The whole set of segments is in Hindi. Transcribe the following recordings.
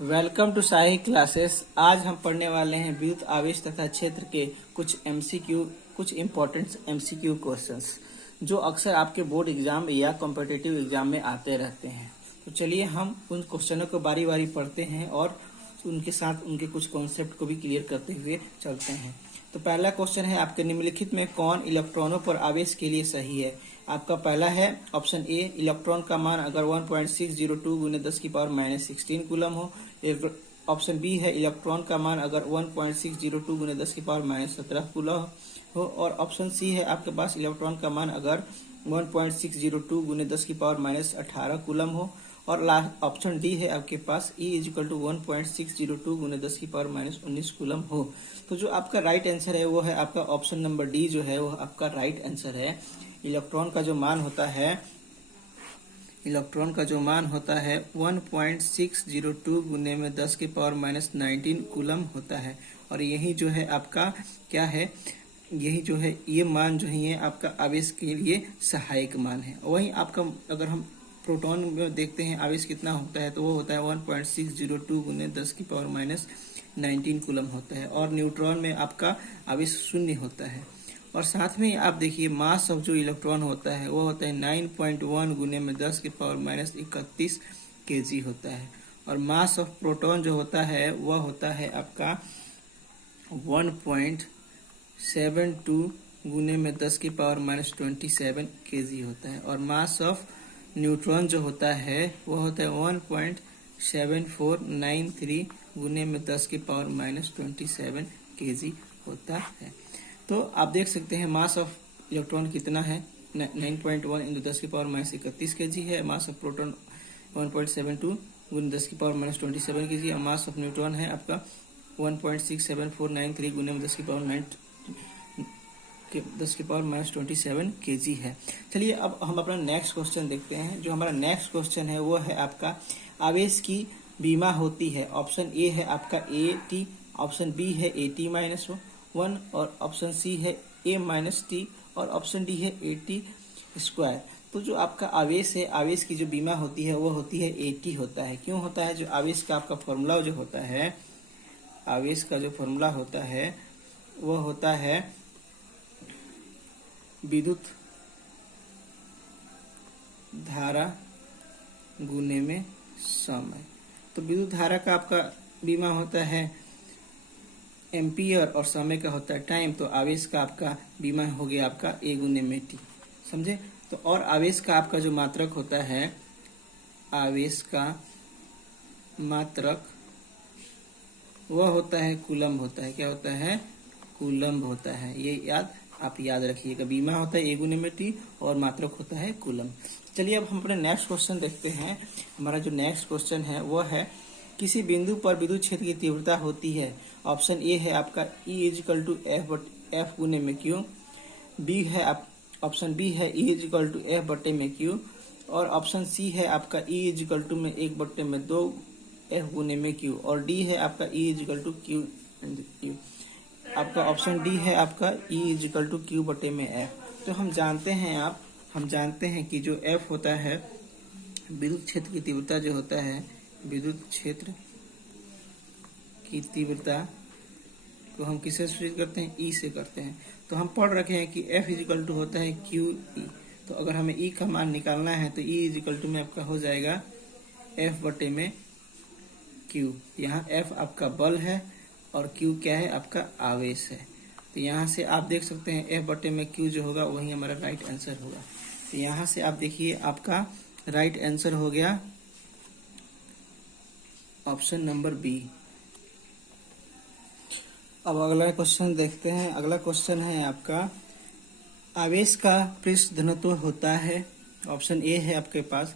Welcome to Sahi classes. आज हम पढ़ने वाले हैं विद्युत आवेश तथा क्षेत्र के कुछ इम्पोर्टेंट एमसीक्यू क्वेश्चंस जो अक्सर आपके बोर्ड एग्जाम या कॉम्पिटिटिव एग्जाम में आते रहते हैं। तो चलिए हम उन क्वेश्चनों को बारी बारी पढ़ते हैं और उनके साथ उनके कुछ कॉन्सेप्ट को भी क्लियर करते हुए चलते हैं। तो पहला क्वेश्चन है आपके निम्नलिखित में कौन इलेक्ट्रॉनों पर आवेश के लिए सही है। आपका पहला है ऑप्शन ए, इलेक्ट्रॉन का मान अगर 1.602 गुने 10 की पावर -16 कूलम हो। ऑप्शन बी है इलेक्ट्रॉन का मान अगर 1.602 गुने 10 की पावर -17 कूलम हो। और ऑप्शन सी है आपके पास इलेक्ट्रॉन का मान अगर 1.602 गुने 10 की पावर -18 कूलम हो। और लास्ट ऑप्शन डी है आपके पास E इजिकल टू 1.602 गुने 10 की पावर -19 कूलम हो। तो जो आपका राइट आंसर है वो है आपका ऑप्शन नंबर डी जो है वो आपका राइट आंसर है। इलेक्ट्रॉन का जो मान होता है 1.602 गुने में 10 की पावर -19 कूलम होता है। और यही जो है आपका क्या है, यही जो है ये मान जो है ये आपका आवेश के लिए सहायक मान है। वहीं आपका अगर हम प्रोटॉन में देखते हैं आवेश कितना होता है तो वो होता है 1.602 गुने 10 की पावर -19 कूलम होता है। और न्यूट्रॉन में आपका आवेश शून्य होता है। और साथ में आप देखिए मास ऑफ जो इलेक्ट्रॉन होता है वो होता है 9.1 गुने में 10 की पावर -31 kg होता है। और मास ऑफ प्रोटॉन जो होता है वह होता है आपका 1.72 गुने में 10 की पावर -27 kg होता है। और मास ऑफ न्यूट्रॉन जो होता है वह होता है 1.7493 गुने में 10 की पावर -27 kg होता है। तो आप देख सकते हैं मास ऑफ इलेक्ट्रॉन कितना है 9.1 इंटू 10 की पावर -31 kg है। मास ऑफ प्रोटॉन 1.72 गुने 10 की पावर -27 kg। और मास ऑफ न्यूट्रॉन है आपका 1.67493 गुने में 10 की पावर -27 kg है। चलिए अब हम अपना नेक्स्ट क्वेश्चन देखते हैं। जो हमारा नेक्स्ट क्वेश्चन है वो है आपका आवेश की बीमा होती है। ऑप्शन ए है आपका AT, ऑप्शन बी है AT-1 और ऑप्शन सी है A-T और ऑप्शन डी है AT²। तो जो आपका आवेश है, आवेश की जो बीमा होती है वो होती है AT होता है। क्यों होता है? जो आवेश का आपका फॉर्मूला जो होता है, आवेश का जो फॉर्मूला होता है वो होता है विद्युत धारा गुने में समय। तो विद्युत धारा का आपका बीमा होता है एम्पियर और समय का होता है टाइम। तो आवेश का आपका बीमा हो गया आपका A गुने में T, समझे। तो और आवेश का आपका जो मात्रक होता है, आवेश का मात्रक वह होता है कूलम्ब होता है। क्या होता है? कूलम्ब होता है। ये आप याद रखिएगा। बीमा होता है A गुने में T और मात्रक होता है कूलम्ब। चलिए अब हम अपने नेक्स्ट क्वेश्चन देखते हैं। हमारा जो नेक्स्ट क्वेश्चन है वो है किसी बिंदु पर विद्युत क्षेत्र की तीव्रता होती है। ऑप्शन ए है आपका E इजिकल टू F गुने में Q। बी है ऑप्शन बी है E इजिकल टू F बट्टे में Q। और ऑप्शन सी है आपका E इजिकल टू में 1 बट्टे में 2 F गुने में Q। और डी है आपका E इजिकल टू Q। आपका ऑप्शन डी है आपका E इजिकल टू Q बट्टे में F। तो हम जानते हैं कि जो F होता है विद्युत क्षेत्र की तीव्रता जो होता है, विद्युत क्षेत्र की तीव्रता को हम किससे सूचित करते हैं? E से करते हैं। तो हम पढ़ रखे हैं कि F इजिकल टू होता है QE। तो अगर हमें E का मान निकालना है तो E इजिकल टू में आपका हो जाएगा F बटे में Q। यहाँ F आपका बल है और Q क्या है? आपका आवेश है। तो यहाँ से आप देख सकते हैं F बटे में Q जो होगा वही हमारा राइट आंसर होगा। तो यहाँ से आप देखिए आपका राइट आंसर हो गया ऑप्शन नंबर बी। अब अगला क्वेश्चन देखते हैं। अगला क्वेश्चन है आपका आवेश का पृष्ठ घनत्व होता है। ऑप्शन ए है आपके पास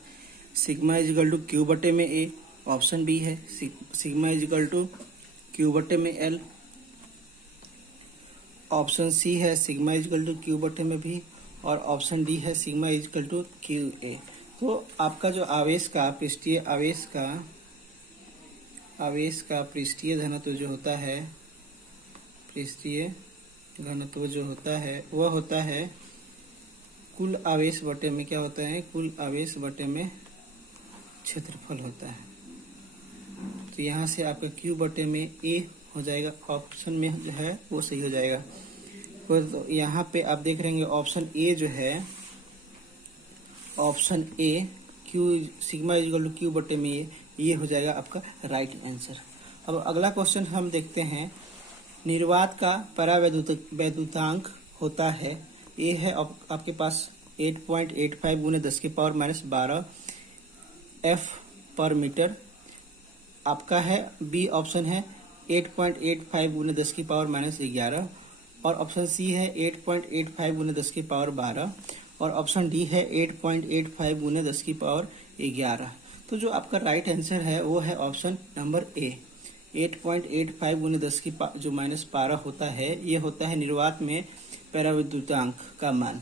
सिग्मा इजिकल टू Q बटे में A। ऑप्शन बी है सिग्मा इजिकल टू Q बटे में L। ऑप्शन सी है सिग्मा इजिकल टू Q बटे में B। और ऑप्शन डी है सिग्मा इजिकल टू QA। तो आपका जो आवेश का पृष्ठीय घनत्व जो होता है, पृष्ठीय घनत्व जो होता है वह होता है कुल आवेश बटे में क्या होता है? कुल आवेश बटे में क्षेत्रफल होता है। तो यहाँ से आपका Q बटे में A हो जाएगा, ऑप्शन में जो है वो सही हो जाएगा। तो यहाँ पे आप देख रहे हैं ऑप्शन ए जो है, option A Q sigma equal to Q बटे में ये हो जाएगा आपका राइट आंसर। अब अगला क्वेश्चन हम देखते हैं, निर्वात का परावैद्युतांक होता है, ये है आपके पास 8.85 गुने 10 की पावर -12 F पर मीटर। आपका है बी ऑप्शन है 8.85 गुने 10 की पावर -11 और ऑप्शन सी है 8.85 गुने 10 की पावर 12 और ऑप्शन डी है 8.85 गुने 10 की पावर 11। तो जो आपका राइट आंसर है वो है ऑप्शन नंबर ए, 8.85 गुने 10 की जो -12 होता है, ये होता है निर्वात में परावैद्युतांक का मान।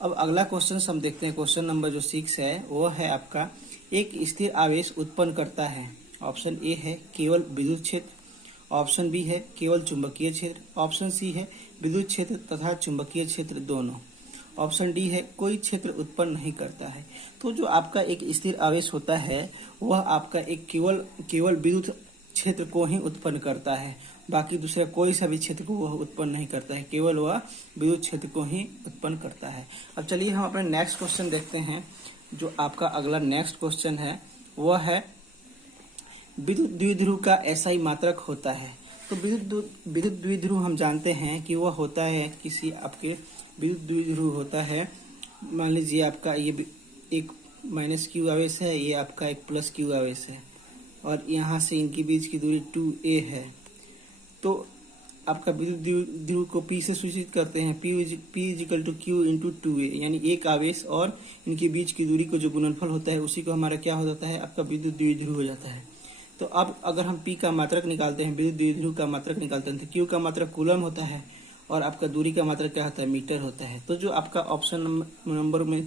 अब अगला क्वेश्चन हम देखते हैं, क्वेश्चन नंबर जो 6 है वो है आपका, एक स्थिर आवेश उत्पन्न करता है। ऑप्शन ए है केवल विद्युत क्षेत्र, ऑप्शन बी है केवल चुंबकीय क्षेत्र, ऑप्शन सी है विद्युत क्षेत्र तथा चुंबकीय क्षेत्र दोनों, ऑप्शन डी है कोई क्षेत्र उत्पन्न नहीं करता है। तो जो आपका एक स्थिर आवेश होता है वह आपका एक केवल विद्युत क्षेत्र को ही उत्पन्न करता है, बाकी दूसरा कोई सा भी क्षेत्र को वह उत्पन्न नहीं करता है, केवल वह विद्युत क्षेत्र को ही उत्पन्न करता है। अब चलिए हम अपने नेक्स्ट क्वेश्चन देखते हैं। जो आपका अगला नेक्स्ट क्वेश्चन है वह है, विद्युत द्विध्रुव का एसआई मात्रक होता है। तो विद्युत द्विध्रुव हम जानते हैं कि वह होता है किसी आपके विद्युत द्विध्रुव होता है, मान लीजिए आपका ये एक -q आवेश है, ये आपका एक +q आवेश है और यहाँ से इनके बीच की दूरी 2a है। तो आपका विद्युत द्विध्रुव को P से सूचित करते हैं, P is equal to Q into 2a, यानी एक आवेश और इनके बीच की दूरी को जो गुणनफल होता है उसी को हमारा क्या हो जाता है, आपका विद्युत द्विध्रुव हो जाता है। तो अब अगर हम P का मात्रक निकालते हैं, विद्युत द्विध्रुव का मात्रक निकालते हैं, तो Q का मात्रक कूलम होता है और आपका दूरी का मात्रक क्या होता है, मीटर होता है। तो जो आपका ऑप्शन नंबर में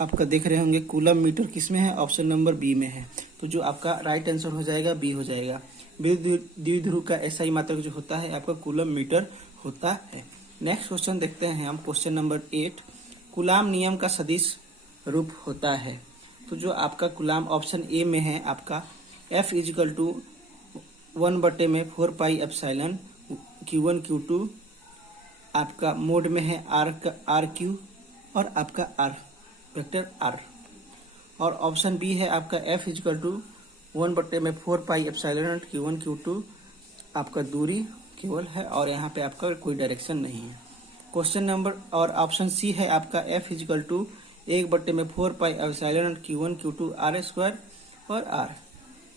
आपका देख रहे होंगे कूलम मीटर किस में है, ऑप्शन नंबर बी में है। तो जो आपका राइट आंसर हो जाएगा बी हो जाएगा। विद्युत द्विध्रुव का एसआई मात्रक जो होता है आपका कूलम मीटर होता है। नेक्स्ट क्वेश्चन देखते हैं हम, क्वेश्चन नंबर 8, कूलाम नियम का सदिश रूप होता है। तो जो आपका कूलाम ऑप्शन ए में है आपका F is equal to 1/4 pi epsilon Q1 Q2, आपका मोड में है आर क्यू और आपका आर वेक्टर आर, और ऑप्शन बी है आपका F is equal to 1/4 pi epsilon Q1 Q2, आपका दूरी केवल है और यहाँ पे आपका कोई डायरेक्शन नहीं है। क्वेश्चन नंबर और ऑप्शन सी है आपका F is equal to 1/4 pi epsilon Q1 Q2 R square और आर,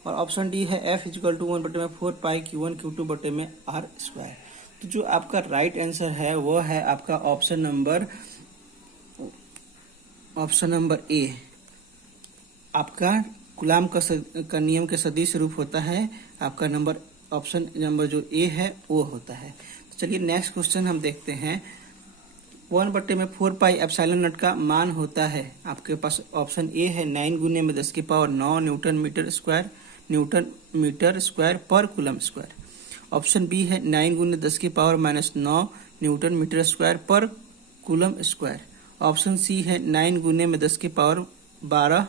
और ऑप्शन डी है F is equal to 1/4 pi Q1 Q2 बटे में आर स्क्वायर। तो जो आपका राइट आंसर है वो है आपका ऑप्शन नंबर ए, आपका कूलाम का नियम के सदिश रूप होता है, आपका ऑप्शन नंबर जो ए है वो होता है। तो चलिए नेक्स्ट क्वेश्चन हम देखते हैं, 1/4 पाई एप्सिलॉन नॉट का मान होता है आपके पास, ऑप्शन ए है 9 गुने में 10 की पावर 9 न्यूटन मीटर स्क्वायर पर कूलम स्क्वायर, ऑप्शन बी है 9 गुने 10 की पावर -9 न्यूटन मीटर स्क्वायर पर कूलम स्क्वायर, ऑप्शन सी है 9 गुने में 10 की पावर 12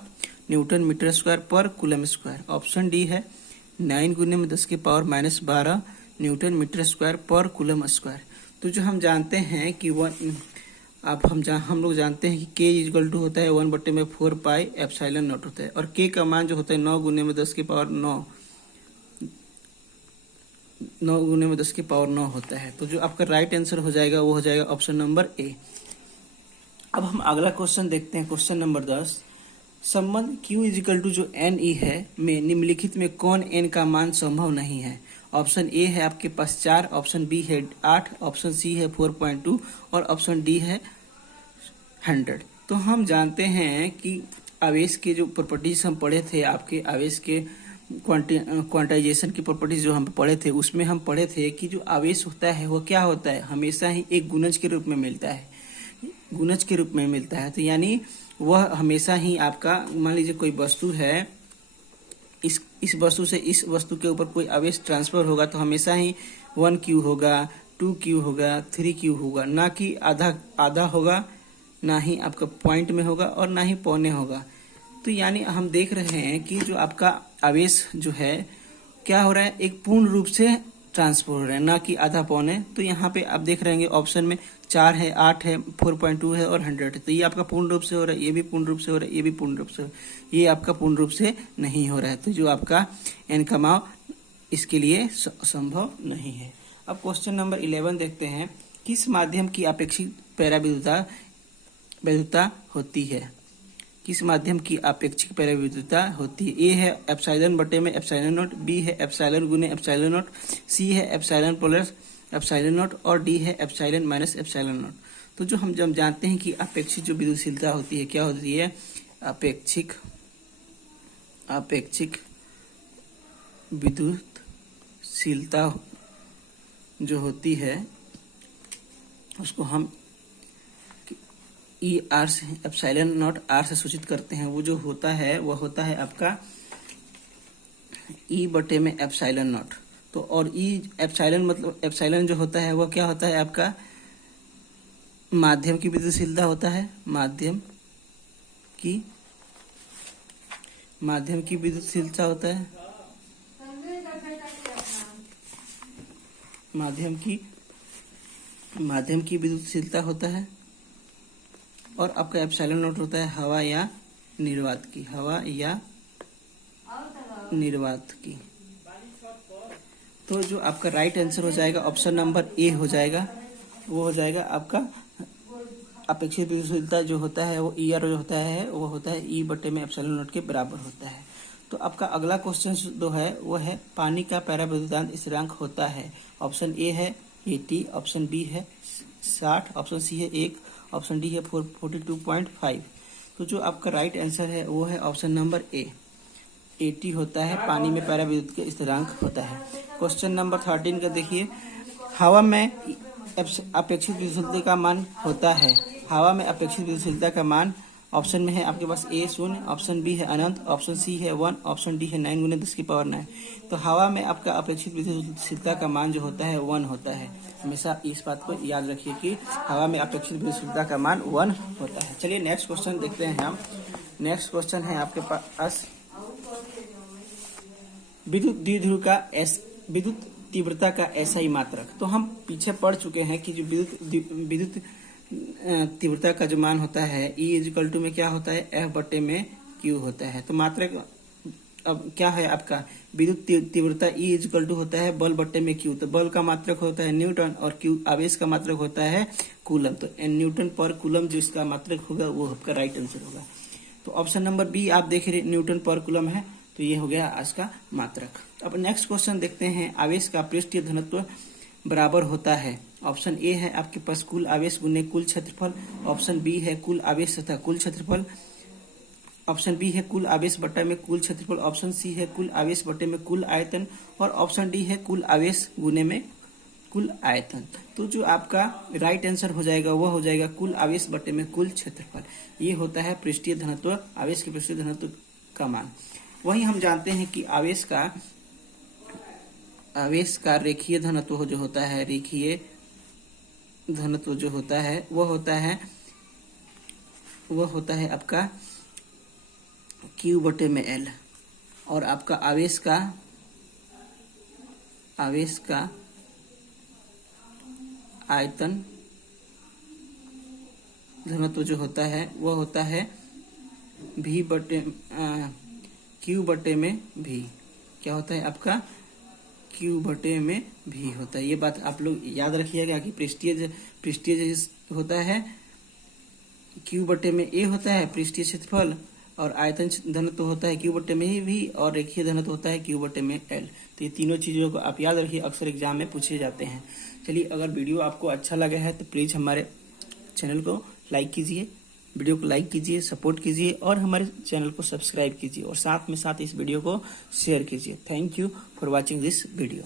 न्यूटन मीटर स्क्वायर पर कूलम स्क्वायर, ऑप्शन डी है 9 गुने में 10 की पावर -12 न्यूटन मीटर स्क्वायर पर कूलम स्क्वायर। तो जो हम जानते हैं कि हम लोग जानते हैं कि K इक्वल टू होता है 1/4 पाई एप्सिलॉन नॉट होता है, और K का मान जो होता है 9 गुने में 10 की पावर 9 होता है। तो जो आपका राइट आंसर हो जाएगा वो हो जाएगा ऑप्शन नंबर ए। अब हम अगला क्वेश्चन देखते हैं, क्वेश्चन नंबर 10, संबंध Q इजिकल टू जो NE है में निम्नलिखित में कौन n का मान संभव नहीं है। ऑप्शन ए है आपके पास 4, ऑप्शन बी है 8, ऑप्शन सी है 4.2 और ऑप्शन डी है 100। तो हम जानते हैं कि आवेश के जो प्रॉपर्टीज हम पढ़े थे, आपके आवेश के क्वांटाइजेशन की प्रॉपर्टीज जो हम पढ़े थे, उसमें हम पढ़े थे कि जो आवेश होता है वो क्या होता है, हमेशा ही एक गुणज के रूप में मिलता है। तो यानी वह हमेशा ही आपका, मान लीजिए कोई वस्तु है, इस वस्तु से इस वस्तु के ऊपर कोई आवेश ट्रांसफर होगा तो हमेशा ही 1Q होगा, 2Q होगा, 3Q होगा, ना कि आधा होगा, ना ही आपका पॉइंट में होगा और ना ही पौने होगा। तो यानी हम देख रहे हैं कि जो आपका आवेश जो है क्या हो रहा है, एक पूर्ण रूप से ट्रांसफर हो रहा है, ना कि आधा पौने। तो यहाँ पे आप देख रहे हैं ऑप्शन में 4 है, 8 है, 4.2 है और 100 है। तो ये आपका पूर्ण रूप से हो रहा है, ये भी पूर्ण रूप से हो रहा है, ये भी पूर्ण रूप से हो रहा है, ये आपका पूर्ण रूप से नहीं हो रहा है। तो जो आपका n का मान इसके लिए संभव नहीं है। अब क्वेश्चन नंबर 11 देखते हैं, किस माध्यम की अपेक्षित पराविद्युतता होती है? किस माध्यम की अपेक्षित पराविद्युतता होती है? ए है एप्सिलॉन बटे में एप्सिलॉन नॉट, बी है एप्सिलॉन गुने एप्सिलॉन नॉट, सी है एप्सिलॉन प्लस एप्सिलॉन नॉट और डी है एप्सिलॉन माइनस एप्सिलॉन नॉट। तो जो हम जब जानते हैं कि अपेक्षित जो विद्युतशीलता होती है क्या होती है? अपेक्षित विद्युतशीलता जो होती है उसको हम ई आर से एप्सिलॉन नॉट आर से सूचित करते हैं। वो जो होता है वह होता है आपका ई बटे में एप्सिलॉन नॉट। तो और ई एप्सिलॉन मतलब एप्सिलॉन जो होता है वह क्या होता है आपका माध्यम की विद्युतशीलता होता है, माध्यम की विद्युतशीलता होता है, माध्यम की विद्युतशीलता होता है। और आपका एप्सिलॉन नॉट होता है हवा या निर्वात की। तो जो आपका राइट आंसर हो जाएगा ऑप्शन नंबर ए हो जाएगा, वो हो जाएगा आपका अपेक्षित विद्युतशीलता जो होता है वो ई आर जो होता है वो होता है ई बटे में एप्सिलॉन नॉट के बराबर होता है। तो आपका अगला क्वेश्चन जो है वो है पानी का पराविद्युतांक स्थिरांक होता है। ऑप्शन ए है 80, ऑप्शन बी है 60, ऑप्शन सी है 1, ऑप्शन डी है 42.5। तो जो आपका राइट आंसर है वो है ऑप्शन नंबर ए, 80 होता है पानी में पराविद्युत के स्थिरांक होता है। क्वेश्चन नंबर 13 का देखिए, हवा में अपेक्षित विद्युतशीलता का मान होता है। हवा में अपेक्षित विद्युतशीलता का मान ऑप्शन में है आपके पास ए 0, ऑप्शन बी है अनंत, ऑप्शन सी है 1, ऑप्शन डी है 9 गुने 10 की पावर 9। तो हवा में आपका अपेक्षित विद्युतशीलता का मान जो होता है 1 होता है। हमेशा इस बात को याद रखिए कि हवा में अपेक्षित विद्युतशीलता का मान 1 होता है। चलिए नेक्स्ट क्वेश्चन देखते हैं हम। नेक्स्ट क्वेश्चन है आपके पास विद्युत तीव्रता का एसआई मात्रक। तो हम पीछे पढ़ चुके हैं कि जो विद्युत तीव्रता का जो मान होता है E इक्वल टू में क्या होता है F बटे में Q होता है। तो मात्रक अब क्या है आपका विद्युत तीव्रता E इक्वल टू होता है बल बटे में Q। तो बल का मात्रक होता है न्यूटन और Q आवेश का मात्रक होता है कूलम। तो न्यूटन पर कूलम जो इसका मात्रक होगा वो आपका राइट आंसर होगा। तो ऑप्शन नंबर बी आप देख रहे न्यूटन पर कूलम है, तो ये हो गया आज का मात्रक। अब नेक्स्ट क्वेश्चन देखते हैं, आवेश का पृष्ठीय घनत्व बराबर होता है। ऑप्शन ए है आपके पास कुल आवेश गुने कुल क्षेत्रफल, ऑप्शन बी है कुल आवेश तथा कुल क्षेत्रफल, ऑप्शन बी है कुल आवेश बटा में कुल क्षेत्रफल, ऑप्शन सी है कुल आवेश बटे में कुल आयतन और ऑप्शन डी है कुल आवेश गुने में कुल आयतन। तो जो आपका राइट आंसर हो जाएगा वह हो जाएगा कुल आवेश बटे में कुल क्षेत्रफल। ये होता है पृष्ठीय घनत्व, आवेश के पृष्ठीय घनत्व का मान। वही हम जानते हैं कि आवेश का रेखीय घनत्व जो होता है, रेखीय घनत्व जो होता है वह होता है आपका Q बटे में L। और आपका आवेश का आयतन घनत्व जो होता है वह होता है V बटे Q बटे में V। क्या होता है आपका Q बटे में V होता है। ये बात आप लोग याद रखिएगा कि पृष्ठीय होता है Q बटे में A होता है पृष्ठीय क्षेत्रफल, और आयतन घनत्व होता है Q बटे में ही V, और रेखीय घनत्व होता है Q बटे में L। तो ये तीनों चीजों को आप याद रखिए, अक्सर एग्जाम में पूछे जाते हैं। चलिए, अगर वीडियो आपको अच्छा लगा है तो प्लीज हमारे चैनल को लाइक कीजिए, वीडियो को लाइक कीजिए, सपोर्ट कीजिए और हमारे चैनल को सब्सक्राइब कीजिए और साथ में इस वीडियो को शेयर कीजिए। Thank you for watching this video.